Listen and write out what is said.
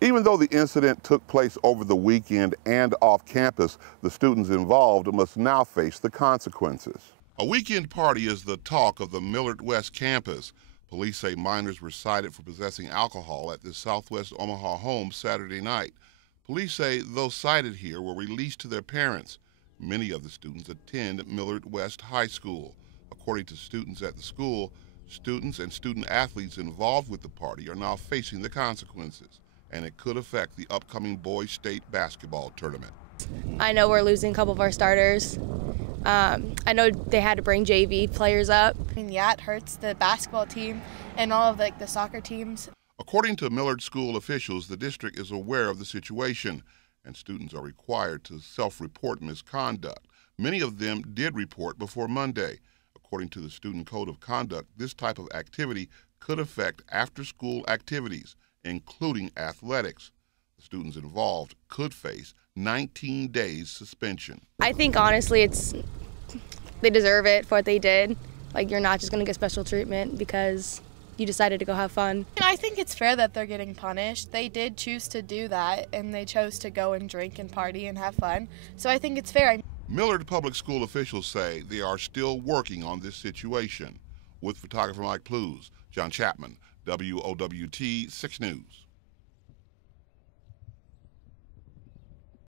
Even though the incident took place over the weekend and off campus, the students involved must now face the consequences. A weekend party is the talk of the Millard West campus. Police say minors were cited for possessing alcohol at the Southwest Omaha home Saturday night. Police say those cited here were released to their parents. Many of the students attend Millard West High School. According to students at the school, students and student athletes involved with the party are now facing the consequences, and it could affect the upcoming boys state basketball tournament. I know we're losing a couple of our starters. I know they had to bring JV players up. Yeah, it hurts the basketball team and all of the soccer teams. According to Millard school officials, the district is aware of the situation, and students are required to self-report misconduct. Many of them did report before Monday. According to the Student Code of Conduct, this type of activity could affect after-school activities, including athletics. The students involved could face 19 days suspension. I think honestly they deserve it for what they did. Like, you're not just going to get special treatment because you decided to go have fun. I think it's fair that they're getting punished. They did choose to do that, and they chose to go and drink and party and have fun. So I think it's fair. Millard Public School officials say they are still working on this situation. With photographer Mike Plews, John Chapman, WOWT 6 News.